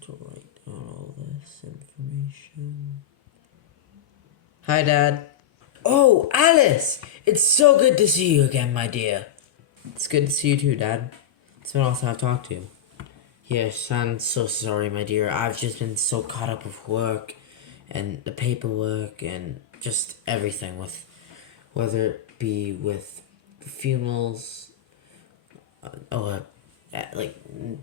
to write down all this information. Hi, Dad. Oh, Alice! It's so good to see you again, my dear. It's good to see you too, Dad. It's been awesome I've talked to you. Yes, I'm so sorry, my dear. I've just been so caught up with work and the paperwork and just everything with, whether it be with funerals, or like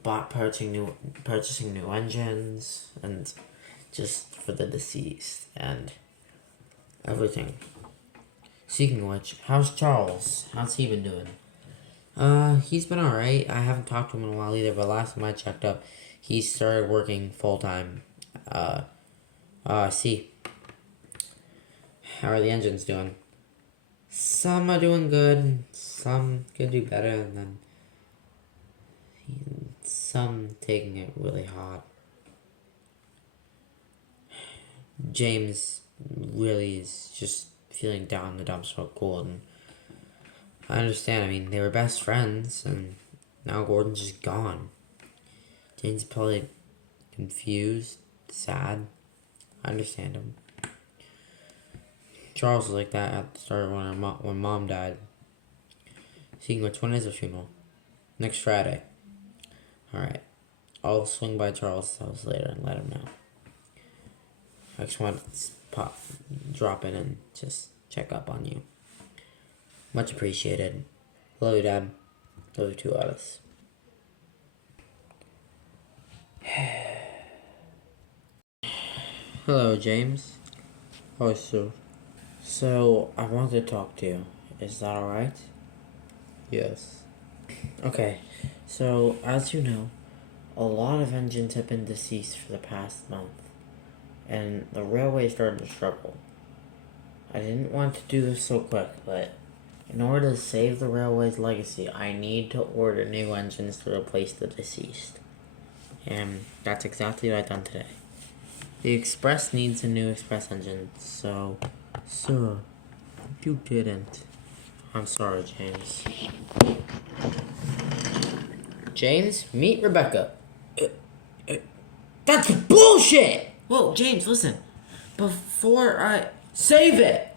purchasing new engines, and just for the deceased and everything. Speaking of which, how's Charles? How's he been doing? He's been alright. I haven't talked to him in a while either, but last time I checked up, he started working full-time. See. How are the engines doing? Some are doing good, some could do better, and then some taking it really hard. James really is just feeling down in the dumps about Gordon. I understand, I mean, they were best friends, and now Gordon's just gone. James probably confused, sad. I understand him. Charles was like that at the start when Mom died. Seeing which one is the funeral? Next Friday. Alright. I'll swing by Charles' house later and let him know. I just want to drop in and just check up on you. Much appreciated. Love you, Dad. Love you too, Alice. Hello, James. Oh, so I wanted to talk to you. Is that alright? Yes. Okay, so as you know, a lot of engines have been deceased for the past month, and the railway started to struggle. I didn't want to do this so quick, but in order to save the railway's legacy, I need to order new engines to replace the deceased. And that's exactly what I've done today. The Express needs a new Express engine, so... Sir, you didn't. I'm sorry, James. James, meet Rebecca. That's bullshit! Whoa, James, listen. Before I... Save it!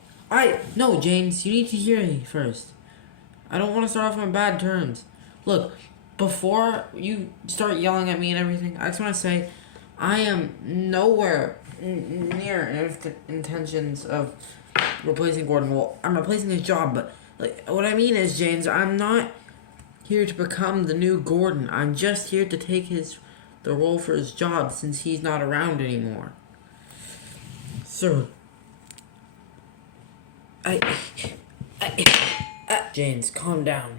No, James, you need to hear me first. I don't want to start off on bad terms. Look, before you start yelling at me and everything, I just want to say I am nowhere near intentions of replacing Gordon. Well, I'm replacing his job, but like what I mean is, James, I'm not here to become the new Gordon. I'm just here to take the role for his job since he's not around anymore. Sir, James, calm down.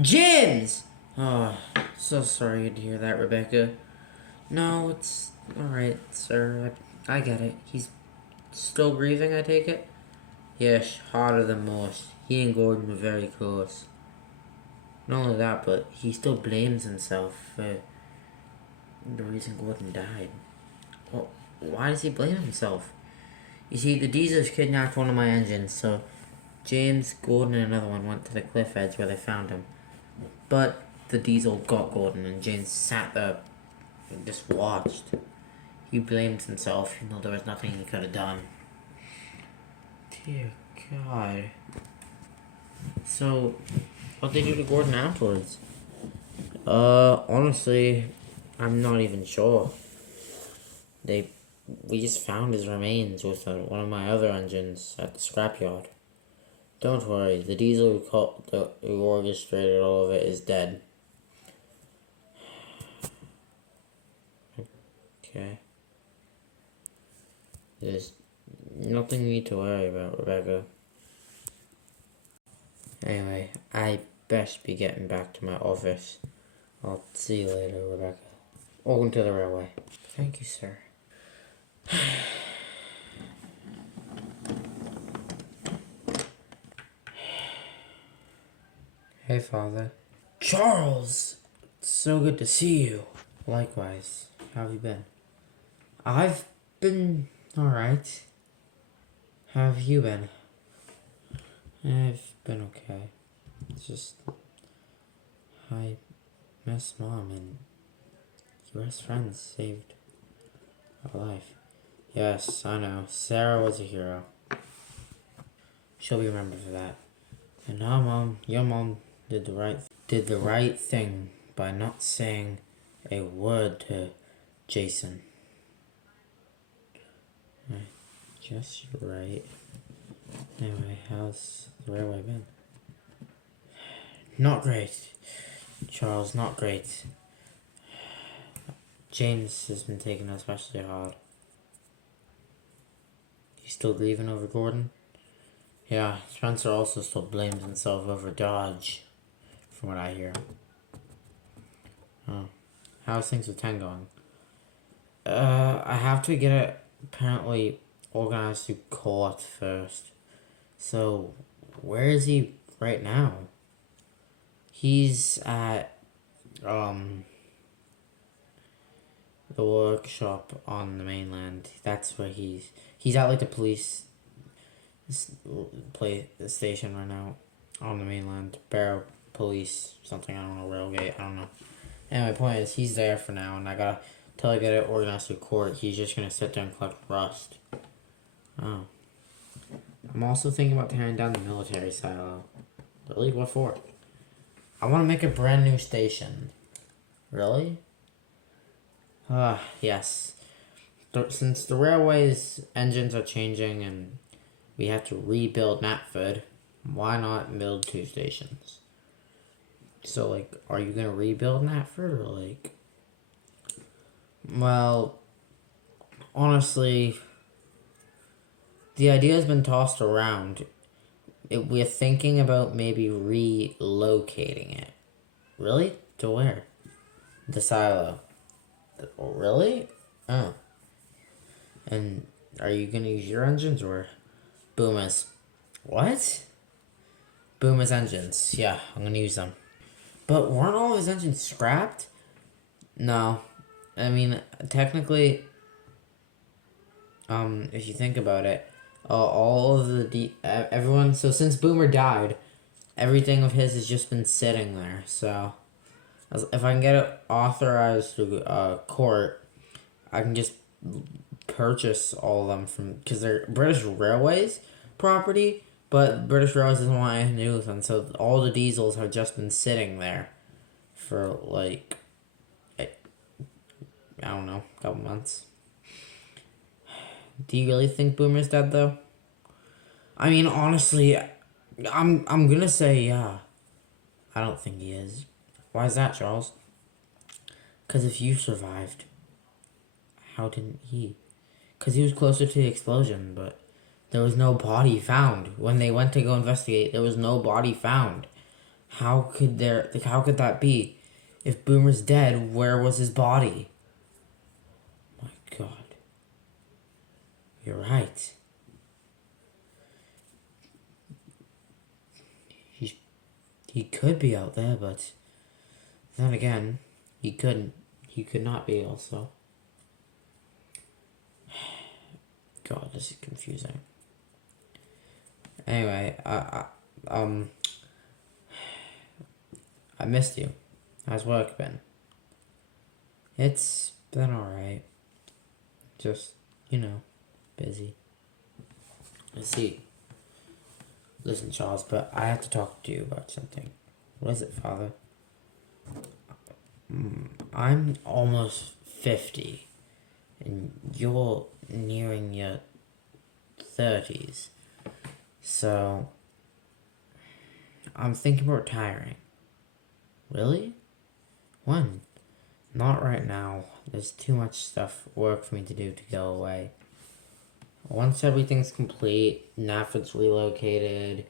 James! Oh, so sorry to hear that, Rebecca. No, it's alright, sir. I get it. He's still grieving, I take it? Yes, harder than most. He and Gordon were very close. Not only that, but he still blames himself for the reason Gordon died. Well, why does he blame himself? You see, the Diesels kidnapped one of my engines, so James, Gordon, and another one went to the cliff edge where they found him. But the Diesel got Gordon, and James sat there and just watched. He blamed himself, even though there was nothing he could have done. Dear God. So, what'd they do to Gordon afterwards? Honestly, I'm not even sure. We just found his remains with one of my other engines at the scrapyard. Don't worry, the Diesel who orchestrated all of it is dead. Okay. There's nothing you need to worry about, Rebecca. Anyway, I best be getting back to my office. I'll see you later, Rebecca. Welcome to the railway. Thank you, sir. Hey, Father. Charles! It's so good to see you. Likewise. How have you been? I've been alright. How have you been? I've been okay. just I miss Mom, and your best friend saved our life. Yes, I know. Sarah was a hero. She'll be remembered for that. And now, Mom, your mom did the right thing by not saying a word to Jason. I guess you're right. Anyway, how's the railway been? Not great, Charles. Not great. James has been taken especially hard. He's still grieving over Gordon? Yeah, Spencer also still blames himself over Dodge, from what I hear. Oh. How's things with 10 going? I have to get it apparently organized through court first. So, where is he right now? He's at, the workshop on the mainland. That's where he's at, like, the police station right now on the mainland. Barrow Police something, I don't know, Railgate, I don't know. Anyway, point is, he's there for now, and I gotta, till I get it organized through court, he's just gonna sit there and collect rust. Oh. I'm also thinking about tearing down the military silo. Really? What for? I want to make a brand new station. Really? Yes. Since the railway's engines are changing and we have to rebuild Knapford, why not build 2 stations? So, like, are you gonna rebuild Knapford, or, like... Well, honestly, the idea has been tossed around. We're thinking about maybe relocating it. Really? To where? The silo. Oh, really? Oh. And are you gonna use your engines or Boomer's? What? Boomer's engines. Yeah, I'm gonna use them. But weren't all of his engines scrapped? No. I mean, technically, if you think about it, all of everyone, so since Boomer died, everything of his has just been sitting there, so if I can get it authorized through court, I can just purchase all of them from, because they're British Railways property, but British Railways doesn't want anything to do with them, so all the diesels have just been sitting there for, like, I don't know, a couple months. Do you really think Boomer's dead, though? I mean, honestly, I'm gonna say yeah. I don't think he is. Why is that, Charles? Because if you survived, how didn't he? Because he was closer to the explosion, but there was no body found. When they went to go investigate, there was no body found. How could that be? If Boomer's dead, where was his body? My God. You're right. He could be out there, but then again, he couldn't. He could not be also. God, this is confusing. Anyway, I missed you. How's work been? It's been alright. Just, busy. Let's see. Listen, Charles, but I have to talk to you about something. What is it, Father? I'm almost 50, and you're nearing your 30s. So, I'm thinking about retiring. Really? When? Not right now. There's too much work for me to do to go away. Once everything's complete, Knapford's relocated,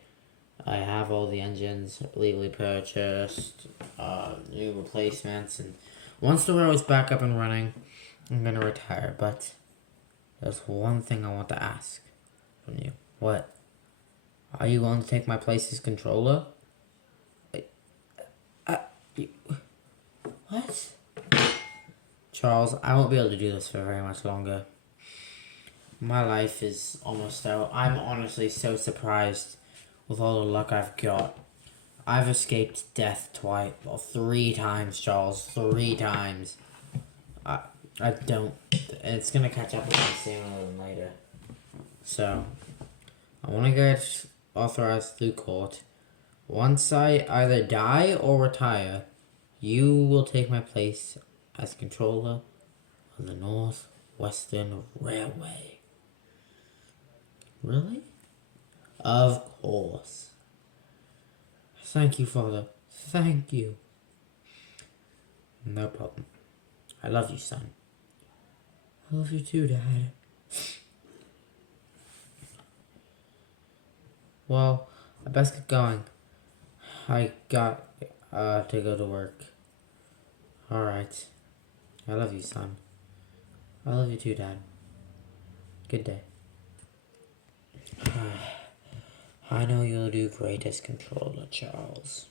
I have all the engines legally purchased, new replacements, and once the railroad's back up and running, I'm gonna retire. But there's one thing I want to ask from you. What? Are you going to take my place as controller? What? Charles, I won't be able to do this for very much longer. My life is almost out. I'm honestly so surprised with all the luck I've got. I've escaped death twice, well, 3 times, Charles. 3 times. I, I don't. It's gonna catch up with me sooner than later. So, I want to get authorized through court. Once I either die or retire, you will take my place as controller of the North Western Railway. Really? Of course. Thank you, Father. Thank you. No problem. I love you, son. I love you too, Dad. Well, I best get going. I got to go to work. Alright. I love you, son. I love you too, Dad. Good day. I know you'll do great as controller, Charles.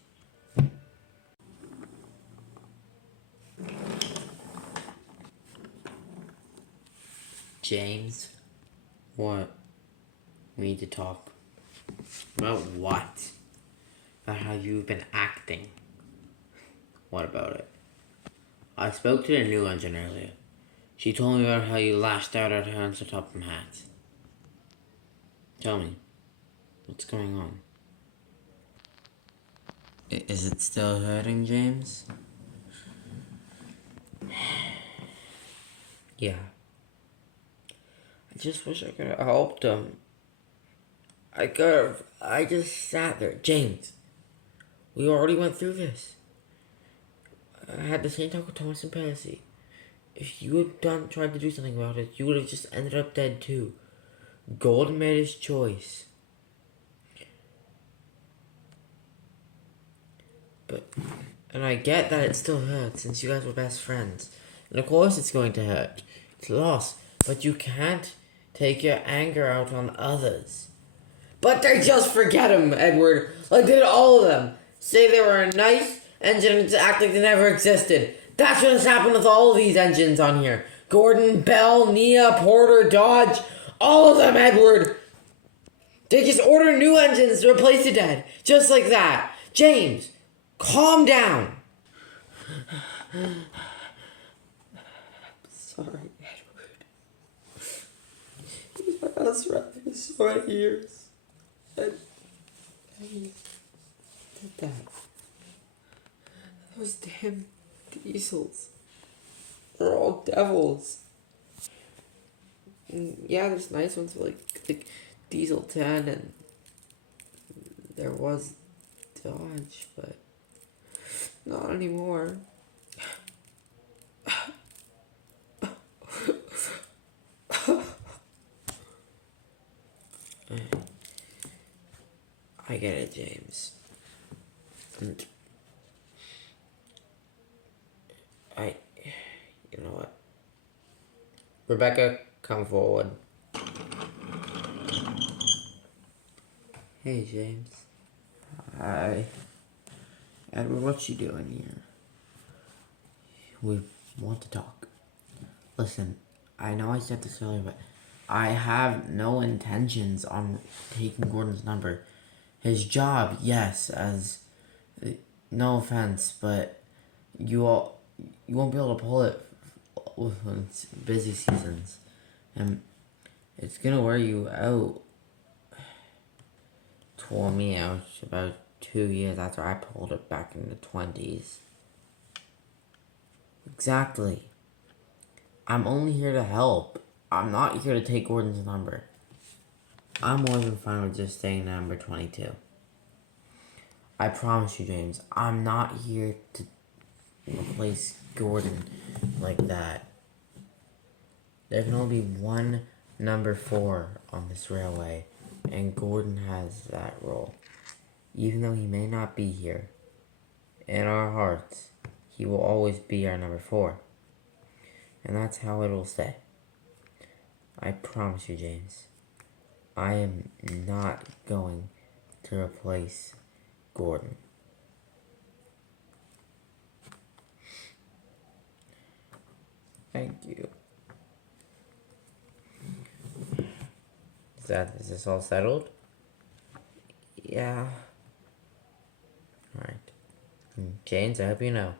James? What? We need to talk. About what? About how you've been acting. What about it? I spoke to the new engine earlier. She told me about how you lashed out at her on the top of hats. Tell me, what's going on? Is it still hurting, James? Yeah. I just wish I could have helped him. I just sat there. James, we already went through this. I had the same talk with Thomas and Passy. If you had tried to do something about it, you would have just ended up dead too. Golden made his choice. And I get that it still hurts since you guys were best friends. And of course it's going to hurt. It's loss. But you can't take your anger out on others. But they just forget him, Edward. Like they did all of them. Say they were a nice engine and act like they never existed. That's what has happened with all of these engines on here. Gordon, Bell, Nia, Porter, Dodge. All of them, Edward. They just order new engines to replace the dead. Just like that. James, calm down. Sorry, Edward. He was my best friend for so many years. And he did that. Those damn diesels. They're all devils. And yeah, there's nice ones like the Diesel 10 and there was Dodge, but not anymore. I get it, James. And you know what? Rebecca, come forward. Hey, James. Hi. Edward, what you doing here? We want to talk. Listen, I know I said this earlier, but I have no intentions on taking Gordon's number. His job, yes, as no offense, but you won't be able to pull it with busy seasons, and it's gonna wear you out. Tore me out about 2 years after I pulled it back in the 20s. Exactly. I'm only here to help. I'm not here to take Gordon's number. I'm more than fine with just staying at number 22. I promise you, James, I'm not here to replace Gordon like that. There can only be one number 4 on this railway, and Gordon has that role. Even though he may not be here, in our hearts, he will always be our number 4. And that's how it will stay. I promise you, James, I am not going to replace Gordon. Thank you. Is this all settled? Yeah. James, I hope you know.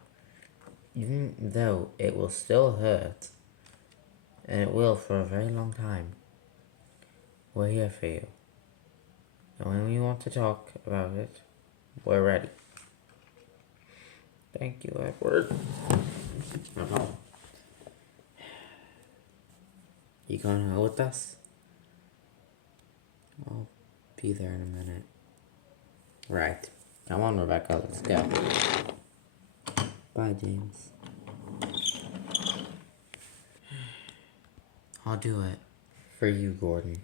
Even though it will still hurt, and it will for a very long time, we're here for you. And when you want to talk about it, we're ready. Thank you, Edward. No problem. You going out with us? I'll be there in a minute. Right. Come on, Rebecca, let's go. Bye, James. I'll do it. For you, Gordon.